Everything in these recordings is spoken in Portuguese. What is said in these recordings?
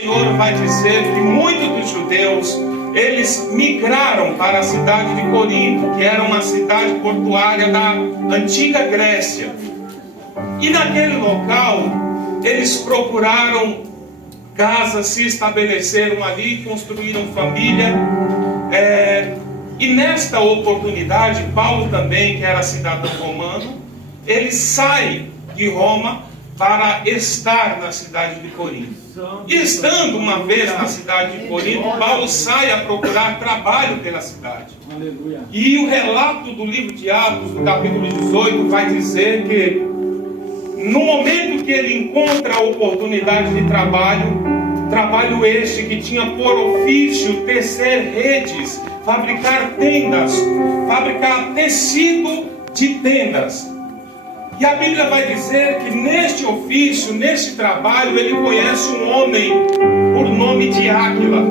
O Senhor vai dizer que muitos dos judeus, eles migraram para a cidade de Corinto, que era uma cidade portuária da antiga Grécia. E naquele local, eles procuraram casas, se estabeleceram ali, construíram família. E nesta oportunidade, Paulo também, que era cidadão romano, ele sai de Roma para estar na cidade de Corinto. E estando uma vez na cidade de Corinto, Paulo sai a procurar trabalho pela cidade. E o relato do livro de Atos, no capítulo 18, vai dizer que no momento que ele encontra a oportunidade de trabalho este que tinha por ofício tecer redes, fabricar tendas, fabricar tecido de tendas. E a Bíblia vai dizer que neste ofício, neste trabalho, ele conhece um homem por nome de Áquila.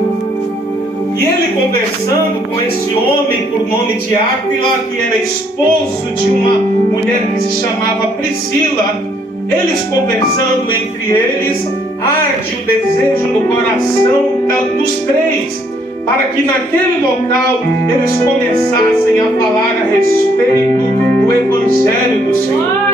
E ele conversando com esse homem por nome de Áquila, que era esposo de uma mulher que se chamava Priscila, eles conversando entre eles, arde o desejo no coração dos três, para que naquele local eles começassem a falar a respeito do Evangelho do Senhor.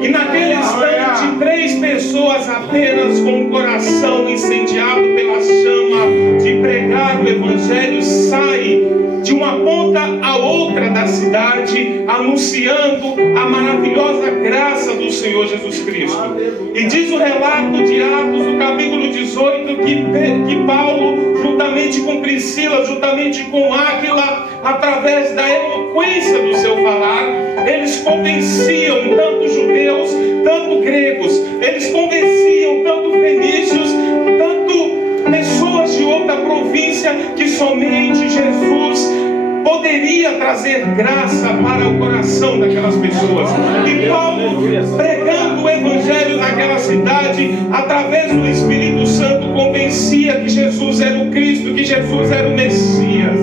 E naquele instante, 3 pessoas apenas com o coração incendiado pela chama de pregar o Evangelho saem de uma ponta a outra da cidade, anunciando a maravilhosa graça do Senhor Jesus Cristo. E diz o relato de Atos, no capítulo 18, que Paulo, juntamente com Priscila, juntamente com Áquila, através da eloquência do seu falar, eles convenciam tanto judeus, tanto gregos, eles convenciam tanto fenícios, tanto pessoas de outra província, que somente Jesus poderia trazer graça para o coração daquelas pessoas. E Paulo, pregando o Evangelho naquela cidade, através do Espírito Santo, convencia que Jesus era o Cristo, que Jesus era o Messias.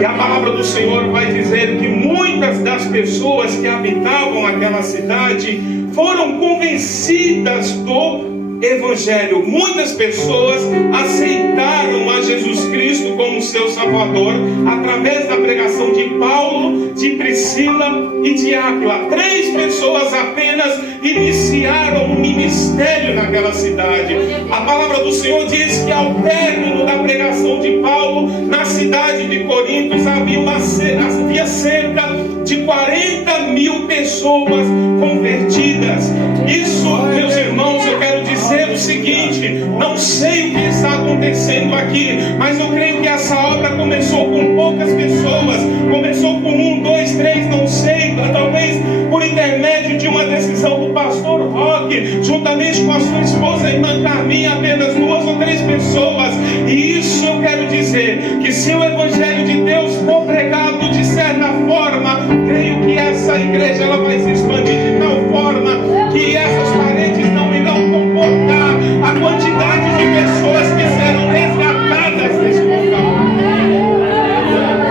E a palavra do Senhor vai dizer que muitas das pessoas que habitavam aquela cidade foram convencidas do Evangelho. Muitas pessoas aceitaram a Jesus Cristo como seu Salvador através da pregação de Paulo, de Priscila e de Áquila. 3 pessoas apenas iniciaram um ministério naquela cidade. A palavra do Senhor diz que ao término da pregação de Paulo na cidade de Corinto havia cerca de 40.000 pessoas convertidas. Isso, meus irmãos, eu quero dizer o seguinte: não sei o que está acontecendo aqui, mas eu creio que essa obra começou com poucas pessoas, começou com 1, 2, 3, não sei, talvez por intermédio de uma decisão do pastor Roque, juntamente com a sua esposa, a irmã Carminha, apenas 2 ou 3 pessoas. E isso eu quero dizer, que se o Evangelho de Deus for pregado de certa forma, creio que essa igreja ela vai se expandir de tal forma que essas paredes não irão comportar a quantidade de pessoas que serão resgatadas nesse local.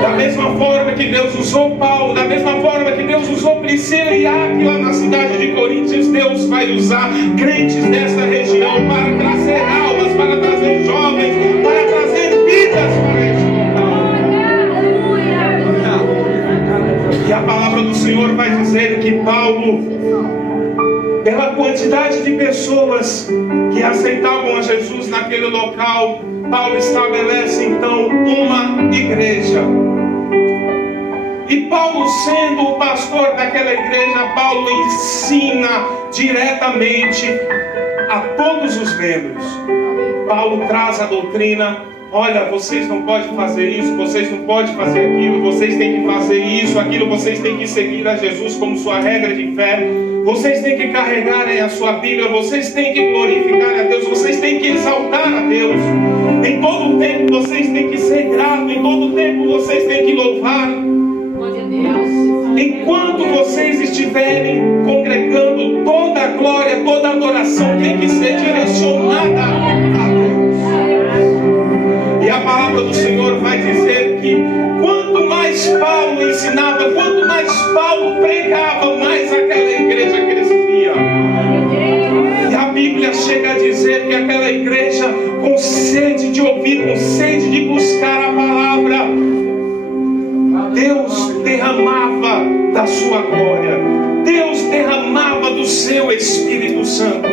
Da mesma forma que Deus usou Paulo, da mesma forma que Deus usou Priscila e Áquila na cidade de Coríntios, Deus vai usar crentes dessa região para trazer almas, para trazer jovens, para trazer vidas para este local. E a palavra do Senhor vai dizer que Paulo, pela quantidade de pessoas que aceitavam a Jesus naquele local, Paulo estabelece então uma igreja. E Paulo, sendo o pastor daquela igreja, Paulo ensina diretamente a todos os membros. Paulo traz a doutrina: olha, vocês não podem fazer isso, vocês não podem fazer aquilo, vocês têm que fazer isso, aquilo, vocês têm que seguir a Jesus como sua regra de fé, vocês têm que carregarem a sua Bíblia, vocês têm que glorificar a Deus, vocês têm que exaltar a Deus. Em todo tempo vocês têm que ser gratos, em todo tempo vocês têm que louvar. Enquanto vocês estiverem congregando, toda a glória, toda a adoração tem que ser direcionada a Deus. E a palavra do Senhor vai dizer que quanto mais Paulo ensinava, quanto mais Paulo pregava, mais aquela igreja crescia. E a Bíblia chega a dizer que aquela igreja, com sede de ouvir, com sede de buscar a palavra, Deus derramava da sua glória, Deus derramava do seu Espírito Santo.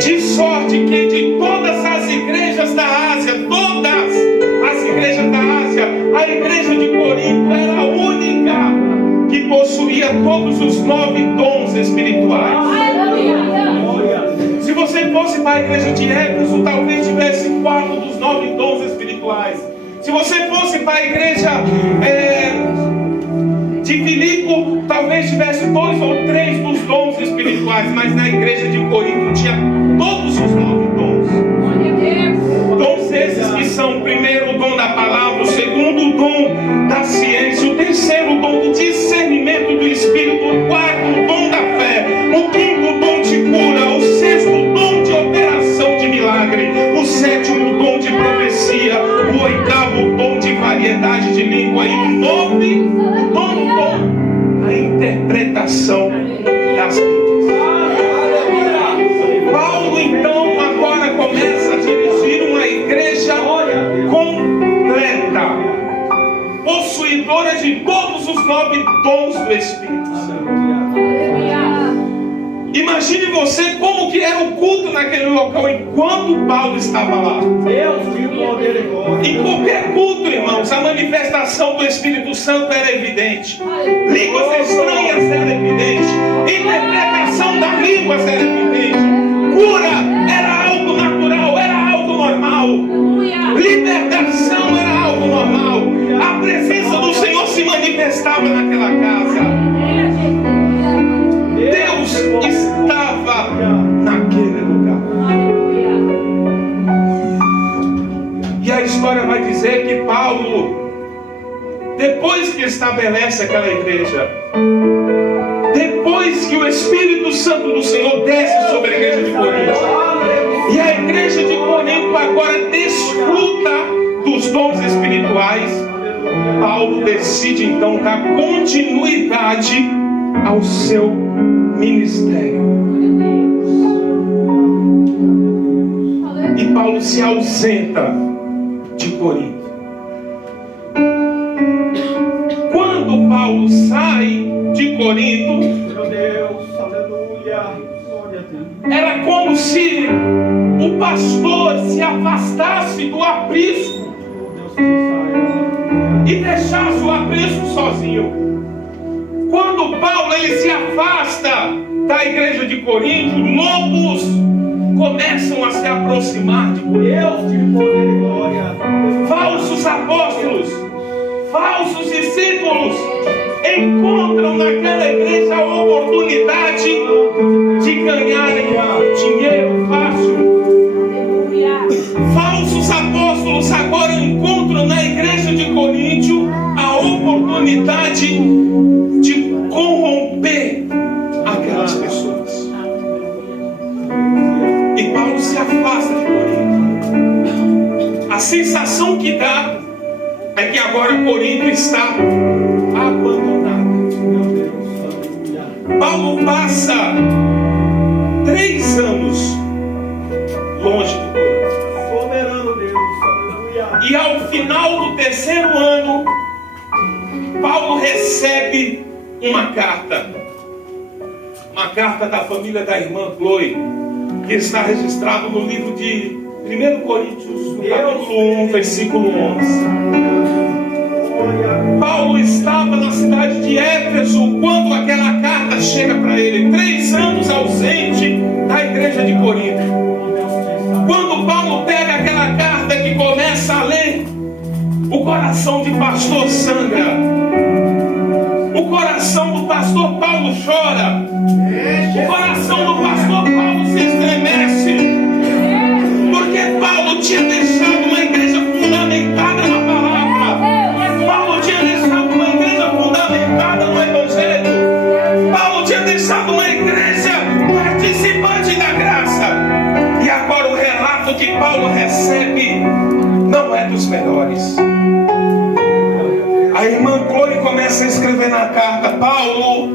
De sorte que de todas as igrejas da Ásia, todas as igrejas da Ásia, a igreja de Corinto era a única que possuía todos os 9 dons espirituais. Se você fosse para a igreja de Éfeso, talvez tivesse 4 dos 9 dons espirituais. Se você fosse para a igreja de Filipe, talvez tivesse 2 ou 3 dos dons espirituais. Mas na igreja de Corinto tinha todos os 9 dons. Dons esses que são: o primeiro, o dom da palavra; o segundo, o dom da ciência; o terceiro, o dom do discernimento do Espírito; o quarto, o dom da fé; o quinto, o dom de cura; o sexto, o dom de operação de milagre; o sétimo, o dom de profecia; o oitavo, o dom de variedade de língua; e o nove, o dom, a interpretação das línguas. Paulo então agora começa a dirigir uma igreja completa, possuidora de todos os 9 dons do Espírito Santo. Imagine você como que era o culto naquele local enquanto Paulo estava lá. Em qualquer culto, irmãos, a manifestação do Espírito Santo era evidente. Línguas estranhas era evidente. Interpretação das línguas era evidente. Cura era algo natural, era algo normal. Libertação era algo normal. A presença do Senhor se manifestava naquela casa. Deus estava naquele lugar. E a história vai dizer que Paulo, depois que estabelece aquela igreja, depois que o Espírito Santo do Senhor desce sobre a igreja de Corinto, e a igreja de Corinto agora desfruta dos dons espirituais, Paulo decide então dar continuidade ao seu ministério. E Paulo se ausenta de Corinto. Quando Paulo sai de Corinto, era como se o pastor se afastasse do aprisco e deixasse o aprisco sozinho. Quando Paulo ele se afasta da igreja de Corinto, lobos começam a se aproximar de Corinto. Falsos apóstolos, falsos discípulos encontram naquela igreja a oportunidade de ganharem dinheiro fácil. Falsos apóstolos agora encontram na igreja de Corinto a oportunidade de corromper aquelas pessoas. E Paulo se afasta de Corinto. A sensação que dá é que agora Corinto está abandonada. Paulo passa 3 anos longe de Corinto. Soberano Deus, E ao final do 3º ano, Paulo recebe uma carta da família da irmã Chloe, que está registrado no livro de 1 Coríntios, no capítulo 1, versículo 11. Paulo estava na cidade de Éfeso quando aquela carta chega para ele, 3 anos ausente da igreja de Corinto. Quando Paulo pega aquela carta que começa a ler, o coração de pastor sangra. O coração do pastor Paulo chora. O coração do pastor Paulo se estremece. Porque Paulo tinha deixado uma igreja fundamentada na palavra. Paulo tinha deixado uma igreja fundamentada no Evangelho. Paulo tinha deixado uma igreja participante da graça. E agora o relato que Paulo recebe não é dos melhores. A irmã Chloe começa a escrever na carta: Paulo,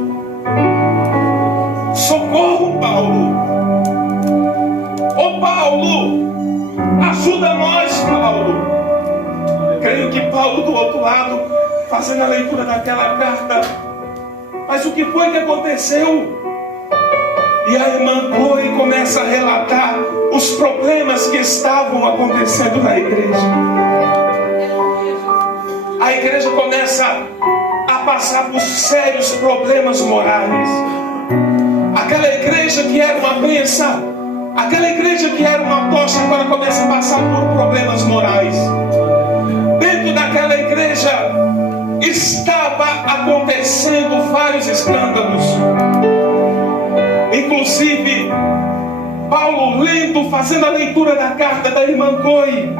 socorro, Paulo. Ô Paulo, ajuda nós, Paulo. Creio que Paulo do outro lado, fazendo a leitura daquela carta, mas o que foi que aconteceu? E a irmã Chloe começa a relatar os problemas que estavam acontecendo na igreja. A igreja começa a passar por sérios problemas morais. Aquela igreja que era uma bênção, aquela igreja que era uma tocha, agora começa a passar por problemas morais. Dentro daquela igreja estava acontecendo vários escândalos. Inclusive, Paulo lendo, fazendo a leitura da carta da irmã Chloe,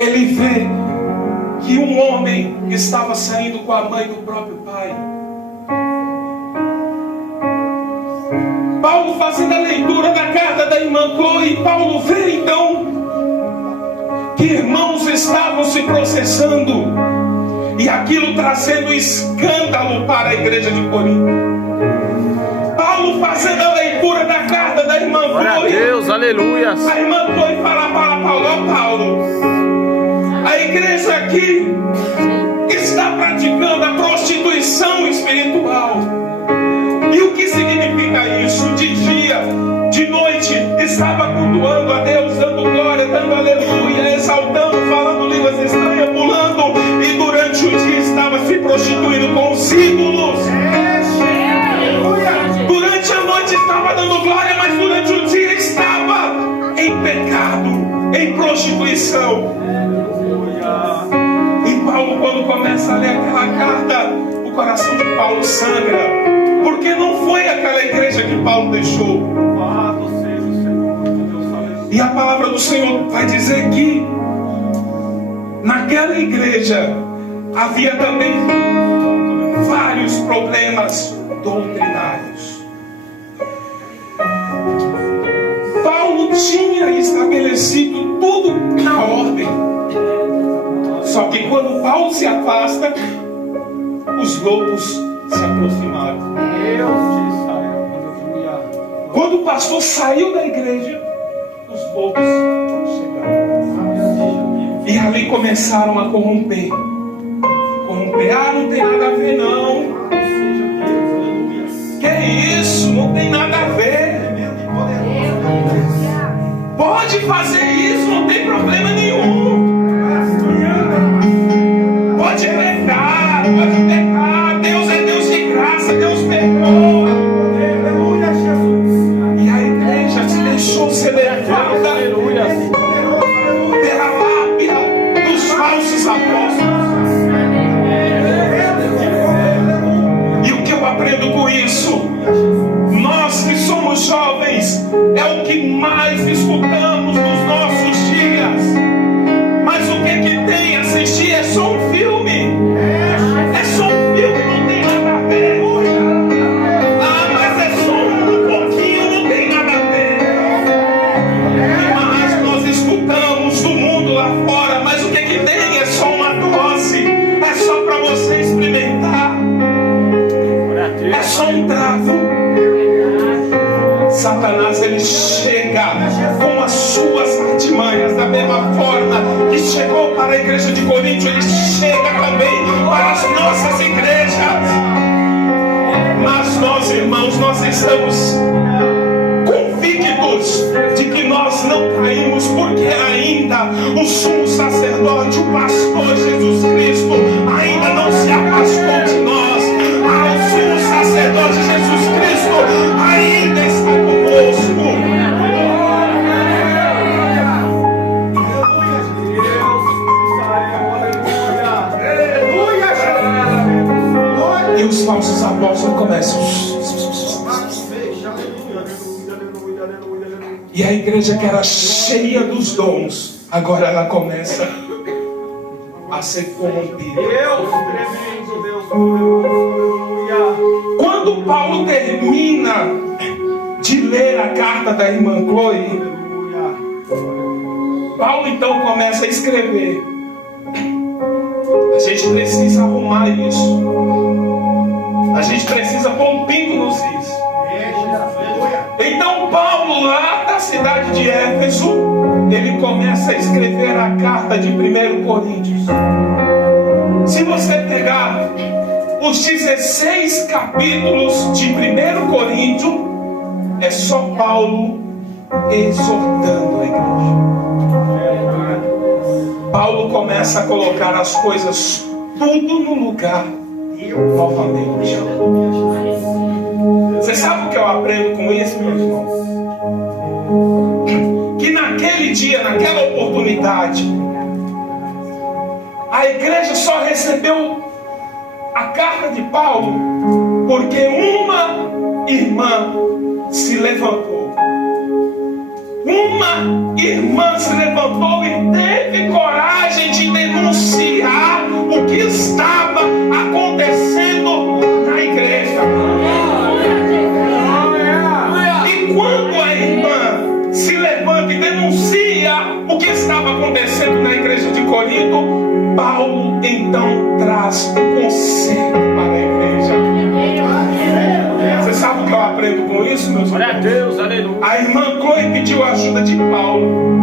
ele vê que um homem estava saindo com a mãe do próprio pai. Paulo fazendo a leitura da carta da irmã Chloe, Paulo vê então que irmãos estavam se processando e aquilo trazendo escândalo para a igreja de Corinto. Paulo fazendo a leitura da carta da irmã Chloe. Glória a Deus, aleluia. A irmã Chloe fala para Paulo: ó Paulo, a igreja aqui está praticando a prostituição espiritual. E o que significa isso? De dia, de noite, estava cultuando a Deus, dando glória, dando aleluia, exaltando, falando línguas estranhas, pulando, e durante o dia estava se prostituindo com os ídolos. Durante a noite estava dando glória, mas durante o dia estava em pecado, em prostituição. E Paulo, quando começa a ler aquela carta, o coração de Paulo sangra, porque não foi aquela igreja que Paulo deixou. E a palavra do Senhor vai dizer que naquela igreja havia também vários problemas doutrinários. Paulo tinha estabelecido tudo na ordem. Só que quando Paulo se afasta, os lobos se aproximaram. Quando o pastor saiu da igreja, os lobos chegaram. E ali começaram a corromper. Ah, não tem nada a ver não. Que isso? Não tem nada a ver. Pode fazer isso, não tem problema nenhum. Pode pecar, Deus é Deus de graça, Deus perdoa. E a igreja se deixou ser levada pela lábia dos falsos apóstolos. E o que eu aprendo com isso? Nós que somos jovens, é o que mais escutamos nos nossos dias. Mas o que tem a assistir é só um filme. É só um filme, não tem nada a ver. Ah, mas é só um pouquinho, não tem nada a ver. Mas nós escutamos do mundo lá fora, mas o que tem é só uma dose. É só para você experimentar. É só um trago. Satanás, ele chega com as suas artimanhas, da mesma forma que chegou para a igreja de Corinto, ele chega também para as nossas igrejas. Mas nós, irmãos, nós estamos convictos de que nós não caímos, porque ainda o sumo sacerdote, o pastor Jesus Cristo, ainda não se afastou de nós. O sumo sacerdote Jesus Cristo ainda está conosco. E os falsos apóstolos começam. E a igreja que era cheia dos dons, agora ela começa a ser corrompida. Quando Paulo termina de ler a carta da irmã Chloe, Paulo então começa a escrever. A gente precisa arrumar isso. A gente precisa pôr um pingo nos is. Então Paulo lá está se cidade de Éfeso, ele começa a escrever a carta de 1 Coríntios. Se você pegar os 16 capítulos de 1 Coríntios, é só Paulo exortando a igreja. Paulo começa a colocar as coisas tudo no lugar novamente. Você sabe o que eu aprendo com isso, meus irmãos? Que naquele dia, naquela oportunidade, a igreja só recebeu a carta de Paulo porque uma irmã se levantou. Uma irmã se levantou e teve coragem de denunciar o que estava acontecendo na igreja. E quando a irmã se levanta e denuncia o que estava acontecendo na igreja de Corinto, Paulo então traz o conselho para a igreja. Você sabe o que eu aprendo com isso, meus irmãos? Glória a Deus, aleluia. A irmã Chloe pediu a ajuda de Paulo.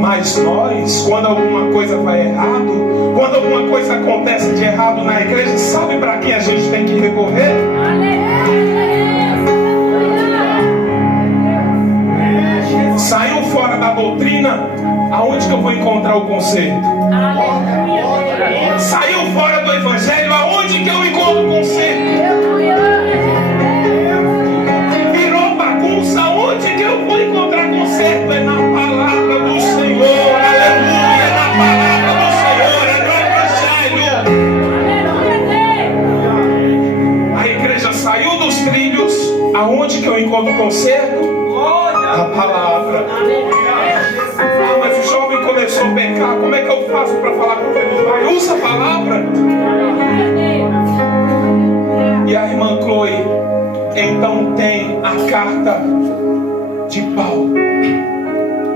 Mas nós, quando alguma coisa vai errado, quando alguma coisa acontece de errado na igreja, sabe para quem a gente tem que recorrer? Saiu fora da doutrina, aonde que eu vou encontrar o conserto? Saiu fora do evangelho, aonde que eu encontro o conserto? Virou bagunça, aonde que eu vou encontrar conserto? É na palavra do Senhor, aleluia, é na palavra do Senhor, é no evangelho. A igreja saiu dos trilhos, aonde que eu encontro o conserto? A palavra. Ah, mas o jovem começou a pecar, como é que eu faço para falar com ele? Vai, usa a palavra. E a irmã Chloe então tem a carta de Paulo.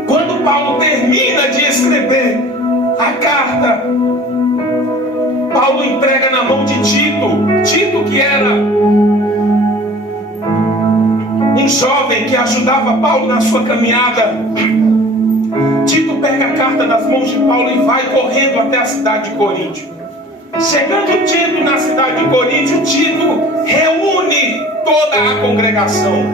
Quando Paulo termina de escrever a carta, Paulo entrega na mão de Tito, que era um jovem que ajudava Paulo na sua caminhada. Tito pega a carta das mãos de Paulo e vai correndo até a cidade de Corinto. Chegando Tito na cidade de Corinto, Tito reúne toda a congregação.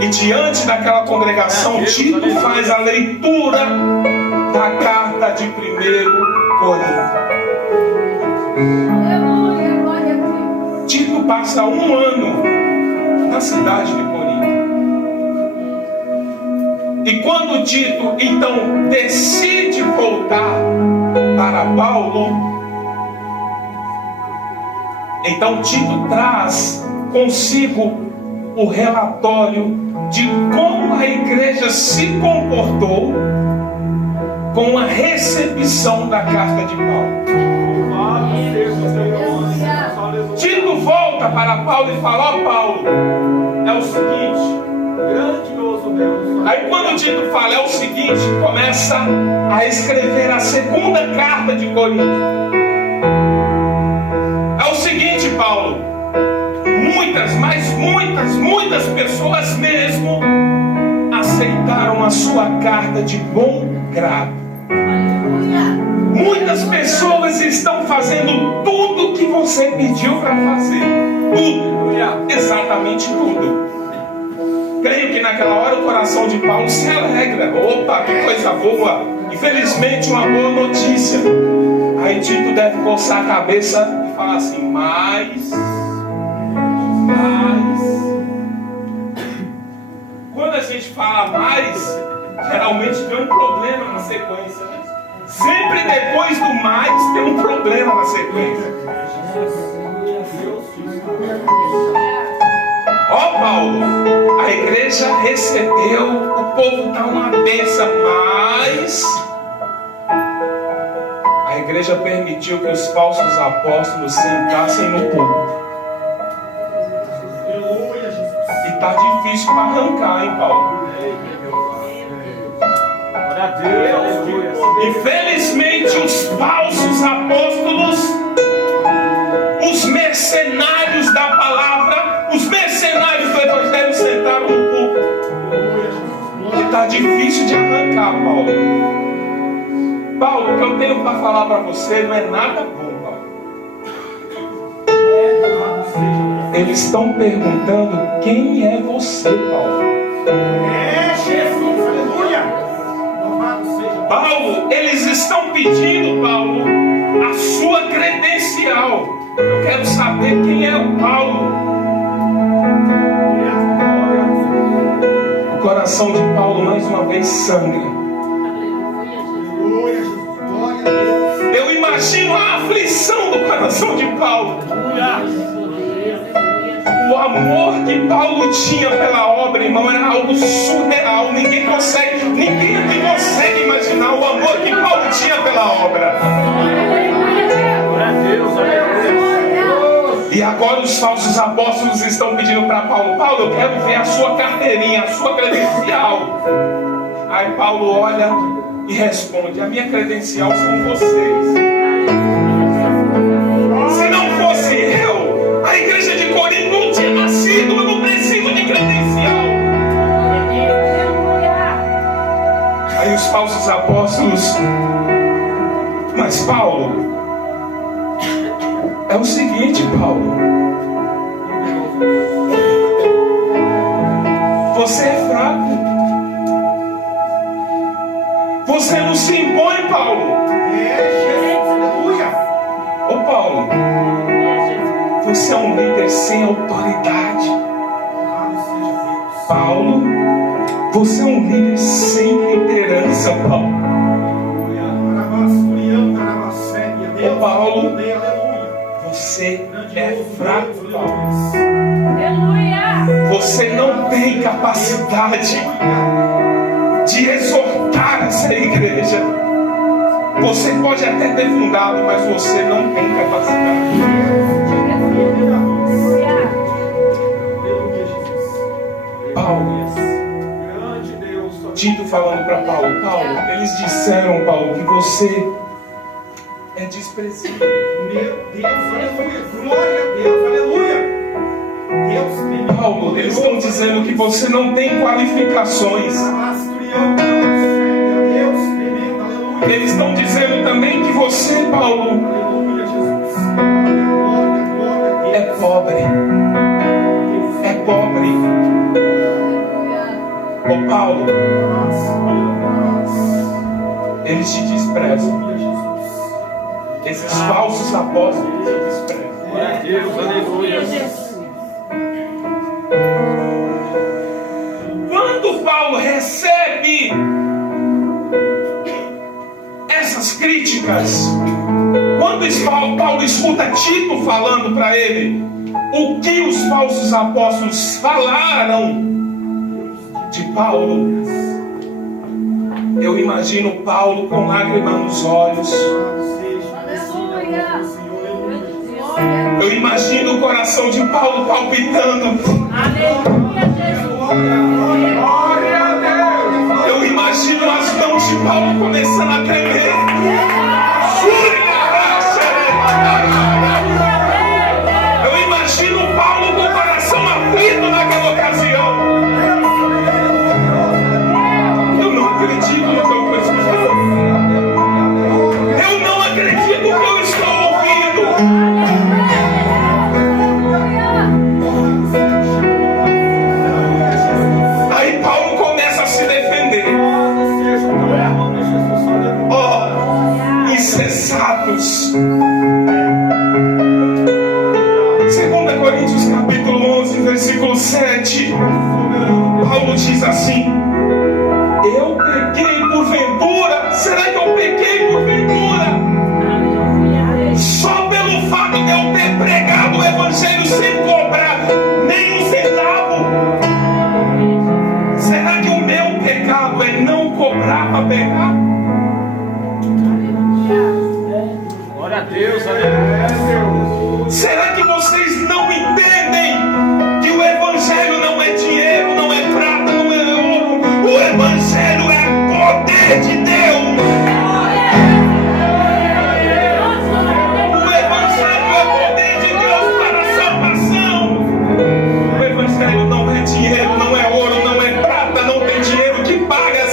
E diante daquela congregação, Tito faz a leitura da carta de 1 Coríntios. Tito passa um ano na cidade de Corinto. E quando Tito então decide voltar para Paulo, então Tito traz consigo o relatório de como a igreja se comportou com a recepção da carta de Paulo. Tito volta para Paulo e fala: ó Paulo, é o seguinte, grandioso Deus. Aí quando Tito fala é o seguinte, começa a escrever a segunda carta de Corinto. É o seguinte, Paulo, muitas pessoas mesmo aceitaram a sua carta de bom grado. Muitas pessoas estão fazendo tudo o que você pediu para fazer. Tudo, exatamente tudo. Creio que naquela hora o coração de Paulo se alegra. Opa, que coisa boa. Infelizmente uma boa notícia. Aí Tito deve coçar a cabeça e falar assim: mas quando a gente fala mais, geralmente tem um problema na sequência. Sempre depois do mais tem um problema na sequência. Ó Paulo, a igreja recebeu, o povo está uma bênção, mas a igreja permitiu que os falsos apóstolos sentassem no púlpito. E está difícil para arrancar, hein, Paulo? Infelizmente, os falsos apóstolos, os mercenários da palavra, os mercenários do evangelho sentaram no púlpito. E está difícil de arrancar, Paulo. Paulo, o que eu tenho para falar para você não é nada bom, Paulo. Eles estão perguntando quem é você, Paulo. Jesus, aleluia. Paulo, eles estão pedindo, Paulo, a sua credencial. Eu quero saber quem é o Paulo. O coração de Paulo mais uma vez sangra. Eu imagino a aflição do coração de Paulo. O amor que Paulo tinha pela obra, irmão, era algo surreal. Ninguém aqui consegue imaginar o amor que Paulo tinha pela obra. E agora os falsos apóstolos estão pedindo para Paulo: Paulo, eu quero ver a sua carteirinha, a sua credencial. Aí Paulo olha e responde: a minha credencial são vocês. Se não fosse eu, a igreja de Corinto não tinha nascido. Eu não preciso de credencial. Aí os falsos apóstolos: mas Paulo, é o seguinte, Paulo, você é fraco. Você não se impõe, Paulo. Ô Paulo, você é um líder sem autoridade. Paulo, você é um líder sem liderança, Paulo. Ô Paulo, você é fraco, Paulo. Você não tem capacidade de exortar essa igreja. Você pode até ter fundado, mas você não tem capacidade. Paulo, Tito falando para Paulo: Paulo, eles disseram, Paulo, que você é desprezível. Meu Deus, aleluia, glória a Deus, aleluia. Deus, Paulo, eles estão dizendo que você não tem qualificações. Eles estão dizendo também que você, Paulo, é pobre. É pobre. Ô Paulo, eles te desprezam. Esses falsos apóstolos te desprezam. Deus, aleluia. Quando Paulo recebe essas críticas, quando Paulo escuta Tito falando para ele o que os falsos apóstolos falaram de Paulo, eu imagino Paulo com lágrimas nos olhos. Eu imagino o coração de Paulo palpitando. Eu imagino as mãos de Paulo começando a tremer. Eu imagino Paulo com o coração aflito naquela ocasião. Eu não acredito no que eu estou escutando. Eu não acredito no que eu estou ouvindo. Aí Paulo começa a se defender. Incessados. 2 Coríntios capítulo 11, versículo 7. Paulo diz assim: eu pequei porventura? Será que eu pequei porventura? Só pelo fato de eu ter pregado o evangelho sem cobrar nem um centavo? Será que o meu pecado é não cobrar para pegar? Glória a Deus, aleluia. Será que vocês não entendem que o evangelho não é dinheiro, não é prata, não é ouro? O evangelho é poder de Deus. O evangelho é poder de Deus para a salvação. O evangelho não é dinheiro, não é ouro, não é prata, não tem dinheiro que paga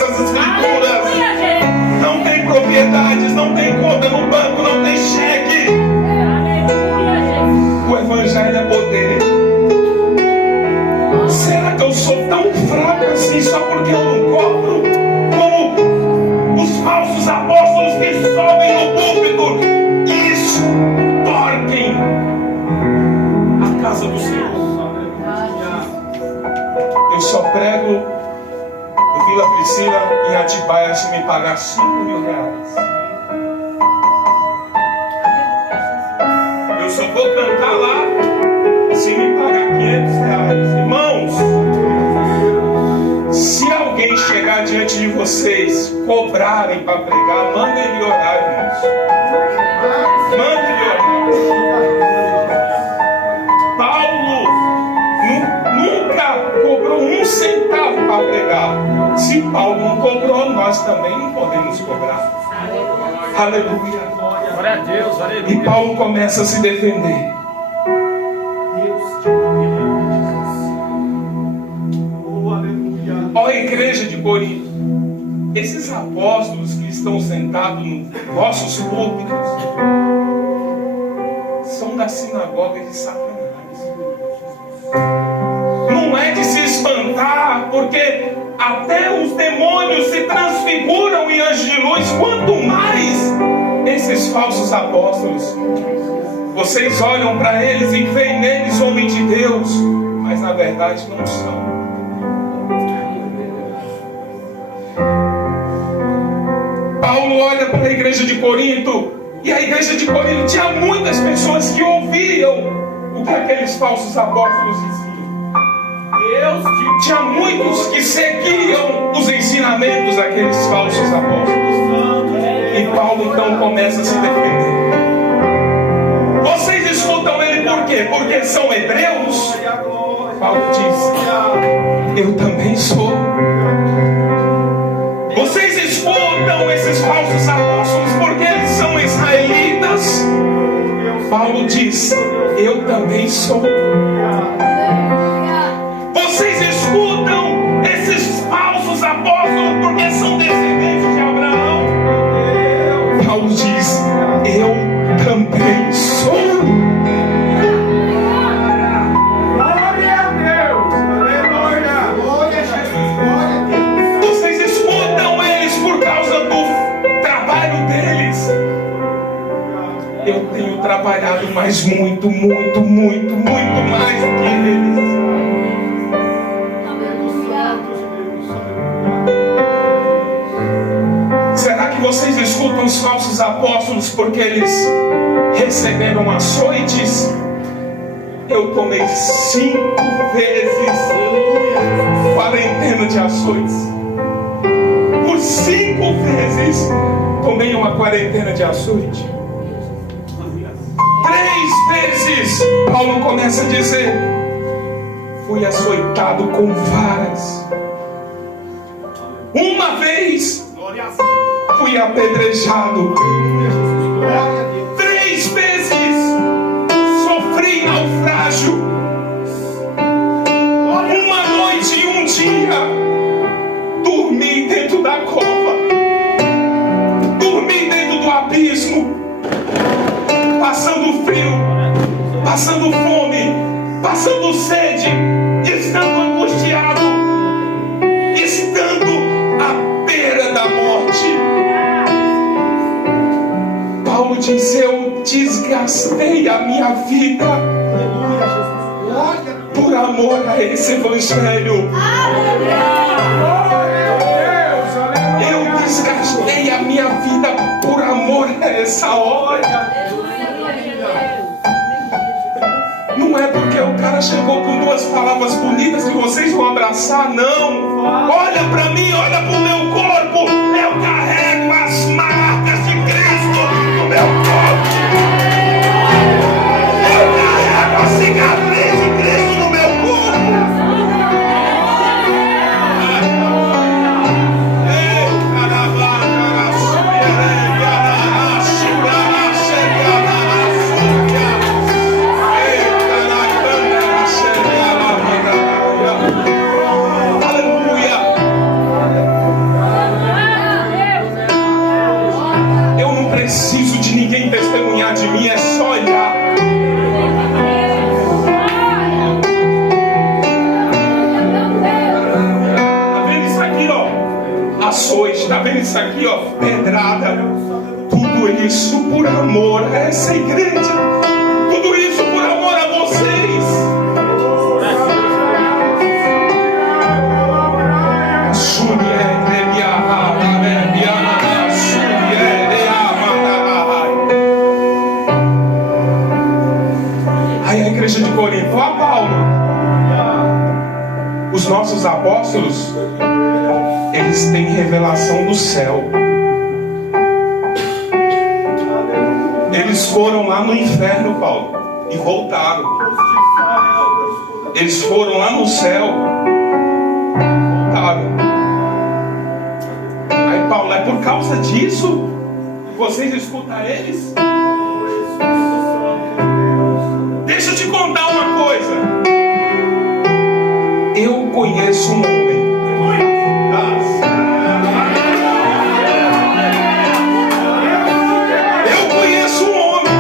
não tem conta no banco, não tem cheque. O Evangelho é poder. Será que eu sou tão fraco assim só porque eu não cobro? Como os falsos apóstolos que sobem no púlpito e extorquem a casa do Senhor. Eu só prego no Vila Priscila em Atibaia se me pagar 5.000 reais. Eu só vou cantar lá se me pagar 500 reais. Irmãos, se alguém chegar diante de vocês, cobrarem para pregar, manda ele orar, irmãos. Manda ele orar. Paulo nunca cobrou um centavo para pregar. Se Paulo não cobrou, nós também não podemos cobrar. Aleluia. Glória a Deus, aleluia. E Paulo começa a se defender. Ó igreja de Corinto, esses apóstolos que estão sentados nos vossos púlpitos são da sinagoga de Satanás. Não é de se espantar, porque até os demônios se transfiguram em anjos de luz, quanto mais esses falsos apóstolos. Vocês olham para eles e veem neles homens de Deus, mas na verdade não são. Paulo olha para a igreja de Corinto, e a igreja de Corinto tinha muitas pessoas que ouviam o que aqueles falsos apóstolos diziam. Tinha muitos que seguiam os ensinamentos daqueles falsos apóstolos. E Paulo então começa a se defender. Vocês escutam ele por quê? Porque são hebreus? Paulo diz: eu também sou. Vocês escutam esses falsos apóstolos porque eles são israelitas? Paulo diz: eu também sou. Vocês escutam esses falsos apóstolos porque são descendentes de Abraão? Paulo diz: eu também sou. Glória a Deus, aleluia. Glória a Jesus, glória a Deus. Vocês escutam eles por causa do trabalho deles? Eu tenho trabalhado mais muito mais do que eles. Será que vocês escutam os falsos apóstolos porque eles receberam açoites? Eu tomei 5 vezes quarentena de açoites. Por 5 vezes tomei uma quarentena de açoite. 3 vezes Paulo começa a dizer: fui açoitado com varas. 1 vez fui apedrejado. 3 vezes sofri naufrágio. 1 noite e 1 dia dormi dentro da cova, dormi dentro do abismo, passando frio, passando fome, passando sede, estando angustiado, estando à beira da morte. Paulo diz: eu desgastei a minha vida por amor a esse evangelho. Eu desgastei a minha vida por amor a essa obra. Não é porque o cara chegou com 2 palavras bonitas que vocês vão abraçar, não. Olha para mim, olha para o meu corpo. Eu carrego as marcas de Cristo no meu corpo. Eu carrego a cicatriz de Cristo no meu corpo. Aleluia. preciso de ninguém testemunhar de mim, é só olhar. Tá vendo isso aqui, ó? Açoite, tá vendo isso aqui, ó? Pedrada. Tudo isso por amor a essa igreja. Tudo isso por amor a vocês. Aí a igreja de Corinto, ó Paulo, os nossos apóstolos, eles têm revelação do céu. Eles foram lá no inferno, Paulo, e voltaram. Eles foram lá no céu, voltaram. Aí Paulo, é por causa disso que vocês escutam eles? Deixa eu te contar uma coisa. Eu conheço um homem. Eu conheço um homem.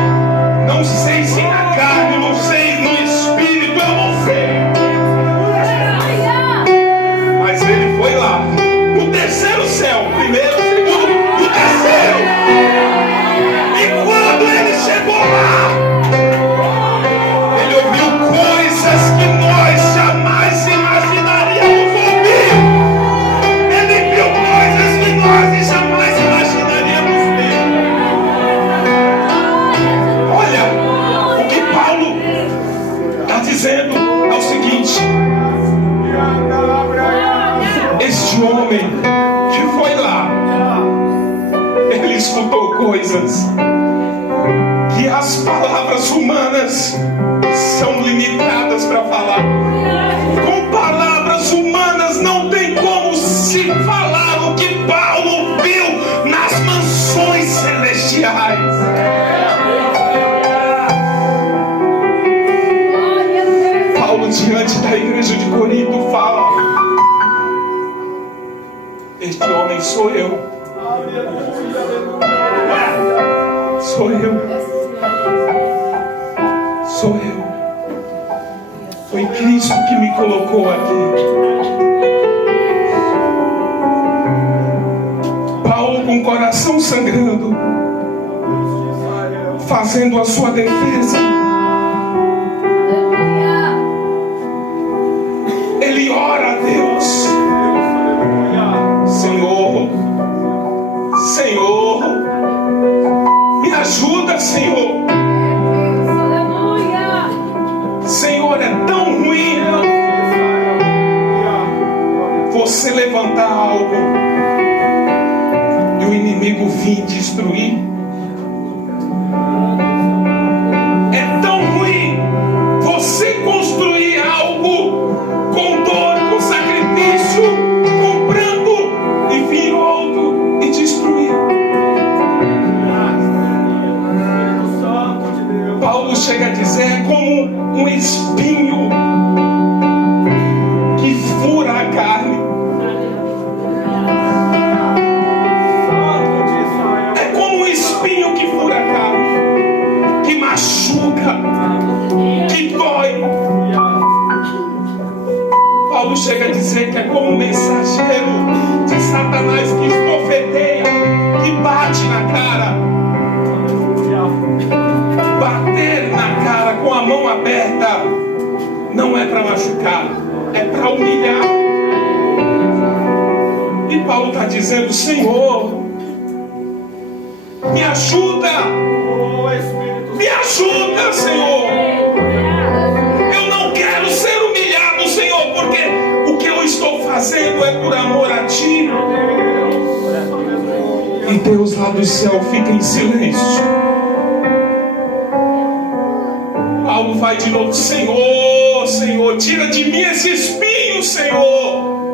Não sei se na carne, não sei no espírito, eu não sei. Mas ele foi lá, no terceiro céu, primeiro, segundo, no terceiro. E quando ele chegou lá, ele ouviu coisas que nós jamais imaginaríamos ouvir. Ele viu coisas que nós jamais imaginaríamos ver. Olha, o que Paulo está dizendo é o seguinte: este homem que foi lá, ele escutou coisas que as palavras humanas são limitadas para falar. Com palavras humanas não tem como se falar o que Paulo viu nas mansões celestiais. Paulo, diante da igreja de Corinto, fala: este homem sou eu. Sou eu. Sou eu. Foi Cristo que me colocou aqui. Paulo, com o coração sangrando, fazendo a sua defesa, ele ora a Deus: Senhor, Senhor, me ajuda, Senhor. Senhor, é tão ruim você levantar algo e o inimigo vir destruir. É tão ruim você construir algo com dor, com sacrifício, com pranto, e vir outro e destruir. Paulo chega a dizer: é como um espinho que fura a carne. É como um espinho que fura a carne, que machuca, que dói. Paulo chega a dizer que é como um mensageiro de Satanás que esbofeteia, que bate na cara. Bater na cara com a mão aberta não é para machucar, é para humilhar. E Paulo está dizendo: Senhor, me ajuda, me ajuda, Senhor. Eu não quero ser humilhado, Senhor, porque o que eu estou fazendo é por amor a Ti. E Deus lá do céu fica em silêncio. Paulo vai de novo: Senhor, Senhor, tira de mim esse espinho, Senhor.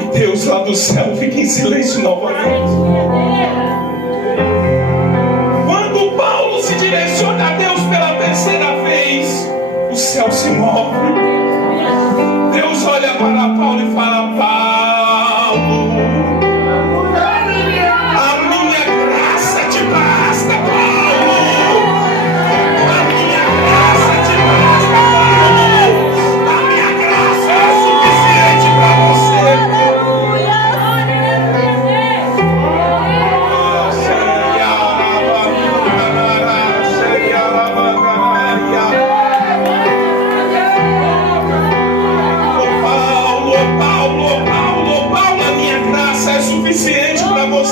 E Deus lá do céu fica em silêncio novamente. Quando Paulo se direciona a Deus pela terceira vez, o céu se move. Deus olha para Paulo e fala: Paulo, a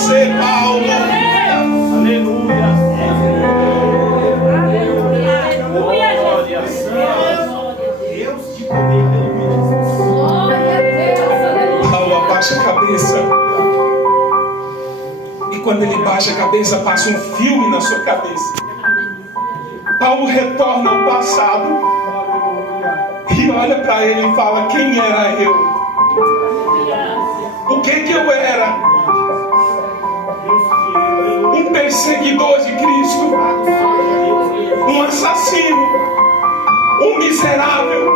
você, Paulo. Aleluia. Deus de poder, Paulo abaixa a cabeça. E quando ele baixa a cabeça, passa um filme na sua cabeça. Paulo retorna ao passado e olha para ele e fala: quem era eu? O que eu era? Um perseguidor de Cristo, um assassino, um miserável,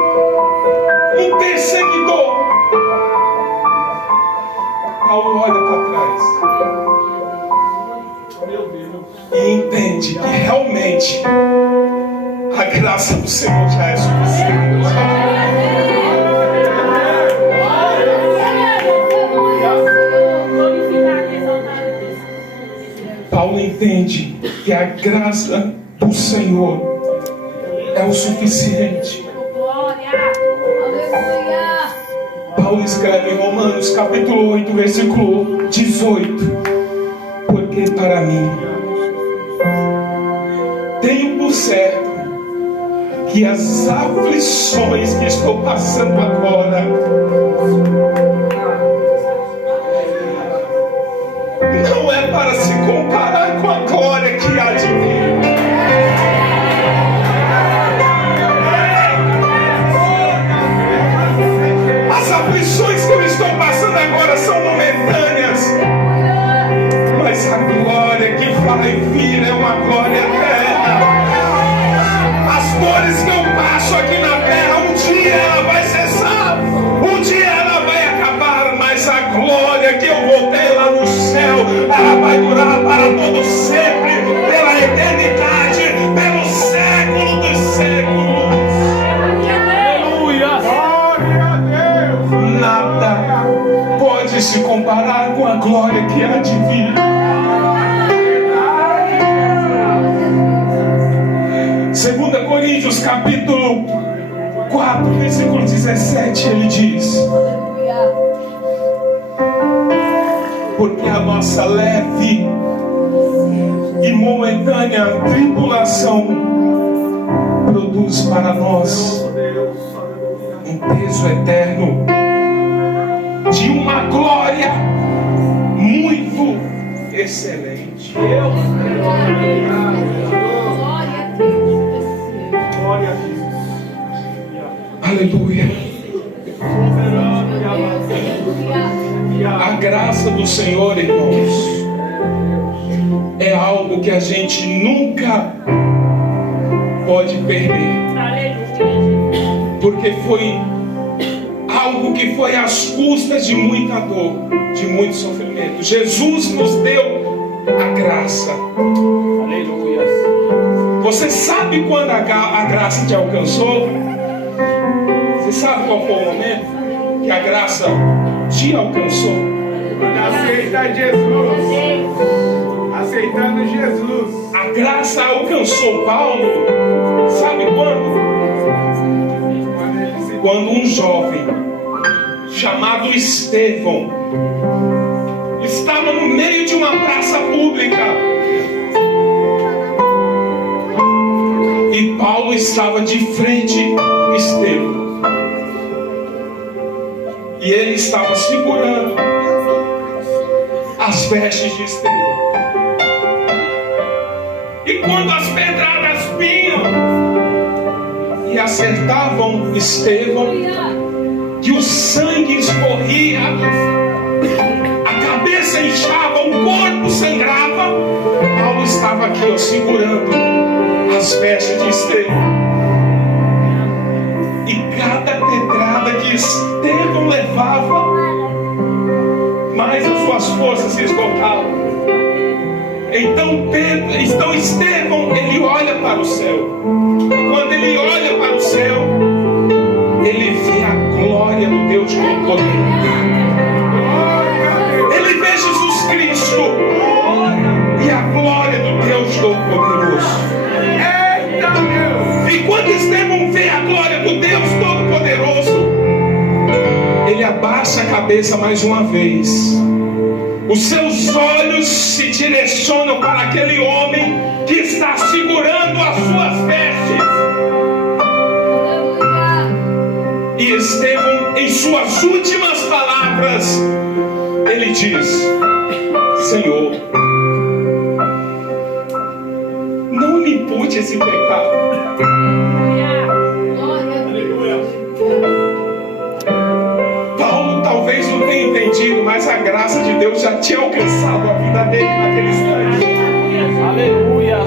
um perseguidor. Paulo olha para trás e entende que realmente a graça do Senhor já é suficiente. Paulo entende que a graça do Senhor é o suficiente. Paulo escreve em Romanos capítulo 8, versículo 18: porque para mim tenho por certo que as aflições que estou passando agora não é para se comparar com a glória que há de vir. As aflições que eu estou passando agora são momentâneas, mas a glória que vai vir é uma glória eterna. As dores que eu passo aqui na terra, um dia ela vai cessar, um dia ela vai acabar, mas a glória que eu vou ter lá no céu, ela vai durar para todo sempre, pela eternidade, pelo século dos séculos. aleluia. Glória a Deus. Nada pode se comparar com a glória que há de vir. 2 Coríntios capítulo 4, versículo 17, ele diz: porque a nossa leve e momentânea tribulação produz para nós um peso eterno de uma glória muito excelente. Glória a Deus. Aleluia. A graça do Senhor, irmãos, é algo que a gente nunca pode perder, porque foi algo que foi às custas de muita dor, de muito sofrimento. Jesus nos deu a graça. Aleluia. Você sabe quando a graça te alcançou? Você sabe qual foi o momento que a graça te alcançou? Quando aceita Jesus. Aceitando Jesus. A graça alcançou Paulo, sabe quando? Quando um jovem chamado Estevão estava no meio de uma praça pública e Paulo estava de frente a Estevão e ele estava segurando as vestes de Estevão. E quando as pedradas vinham e acertavam Estevão, que o sangue escorria, a cabeça inchava, o corpo sangrava, Paulo estava aqui, ó, segurando as vestes de Estevão. E cada pedrada que Estevão levava, mais as suas forças se esgotavam. Então Estevão, ele olha para o céu. Quando ele olha para o céu, ele vê a glória do Deus Todo-Poderoso. Ele vê Jesus Cristo e a glória do Deus Todo-Poderoso. E quando Estevão vê a glória do Deus Todo-Poderoso, ele abaixa a cabeça mais uma vez Os seus olhos se direcionam para aquele homem que está segurando as suas vestes. E Estevão, em suas últimas palavras, ele diz: Senhor, não me impute esse pecado. Paulo talvez não tenha entendido, mas a graça de Deus já tinha alcançado a vida dele naquele instante. Aleluia.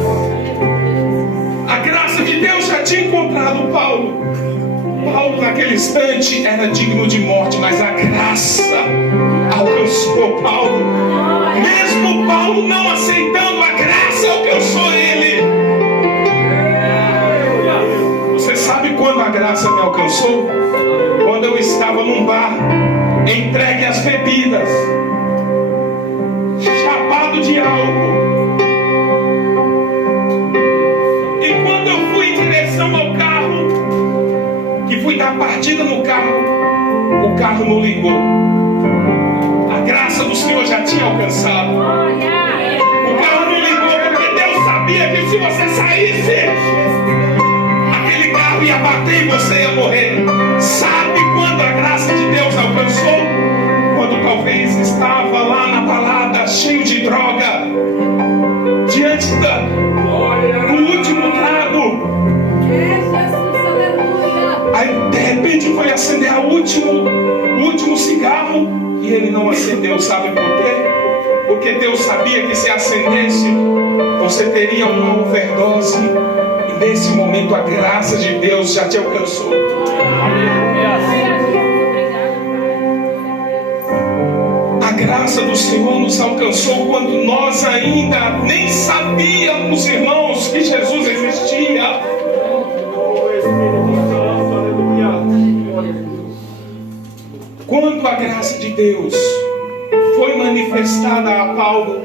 A graça de Deus já tinha encontrado Paulo. Paulo naquele instante era digno de morte, mas a graça alcançou Paulo. Mesmo Paulo não aceitando, a graça alcançou ele. Você sabe quando a graça me alcançou? Quando eu estava num bar, entregue às bebidas, chapado de álcool. E quando eu fui em direção ao carro, que fui dar partida no carro, o carro não ligou. A graça do Senhor já tinha alcançado. O carro não ligou porque Deus sabia que se você saísse, aquele carro ia bater e você ia morrer. Sabe quando a graça de Deus alcançou? Quando talvez estava lá na balada, cheio de droga, diante do último trago. Aí de repente foi acender o último cigarro e ele não acendeu. Sabe por quê? Porque Deus sabia que se acendesse você teria uma overdose. E nesse momento a graça de Deus já te alcançou. A graça do Senhor nos alcançou quando nós ainda nem sabíamos, irmãos, que Jesus existia. Quando a graça de Deus foi manifestada a Paulo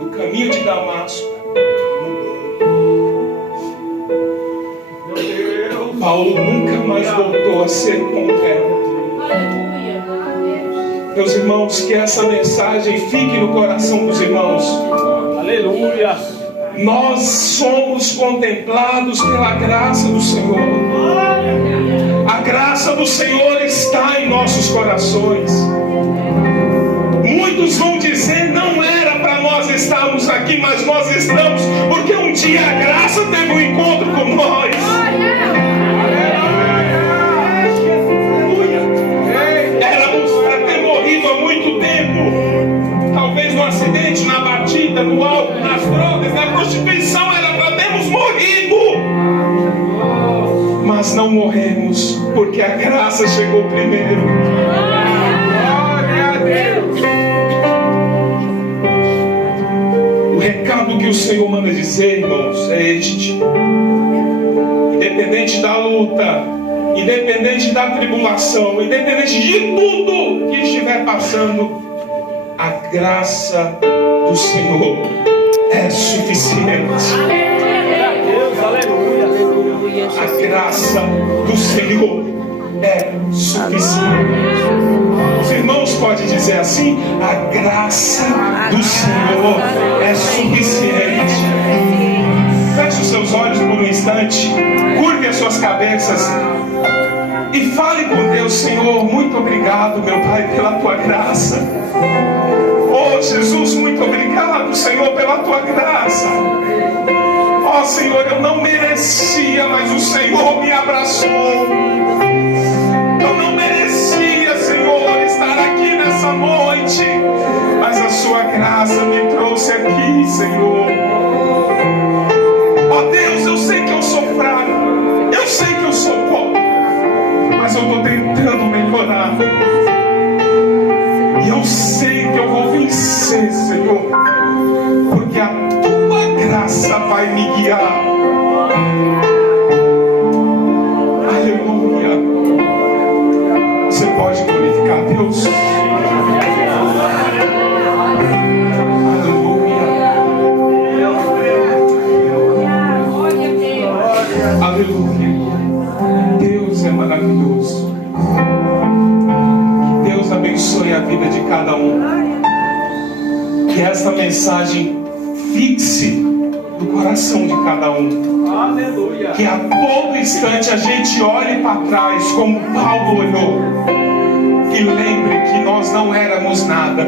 no caminho de Damasco, Paulo nunca mais voltou a ser como era. Meus irmãos, que essa mensagem fique no coração dos irmãos. Aleluia. Nós somos contemplados pela graça do Senhor. A graça do Senhor está em nossos corações. Muitos vão dizer: não era para nós estarmos aqui, mas nós estamos, porque um dia a graça teve um encontro com nós. Éramos para ter morrido há muito tempo. Talvez no acidente, na batida, no álcool, nas drogas, na prostituição, era para termos morrido. Mas não morremos, porque a graça chegou primeiro. Glória a Deus. O recado que o Senhor manda dizer, irmãos, é este: independente da luta, independente da tribulação, independente de tudo que estiver passando, a graça do Senhor é suficiente. A graça do Senhor é suficiente. Os irmãos podem dizer assim: a graça do Senhor é suficiente. Feche os seus olhos por um instante, curve as suas cabeças e fale com Deus: Senhor, muito obrigado, meu Pai, pela tua graça. Oh Jesus, muito obrigado, Senhor, pela tua graça. Oh Senhor, eu não merecia, mas o Senhor me abraçou. Eu não merecia, Senhor, estar aqui nessa noite, mas a sua graça me trouxe aqui, Senhor. Oh Deus, eu sei que eu sou fraco, eu sei que eu sou pobre, mas eu estou tentando melhorar. E eu sei que eu vou vencer, Senhor, porque a tua graça vai me guiar. Aleluia. um. Que esta mensagem fixe no coração de cada um. Aleluia. Que a todo instante a gente olhe para trás como Paulo olhou. Que lembre que nós não éramos nada,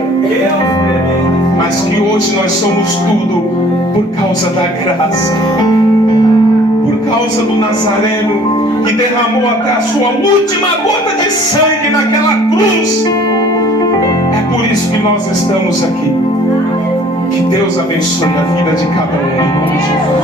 mas que hoje nós somos tudo por causa da graça, por causa do Nazareno que derramou até a sua última gota de sangue naquela cruz. É por isso que nós estamos aqui. Que Deus abençoe a vida de cada um em nome de Jesus.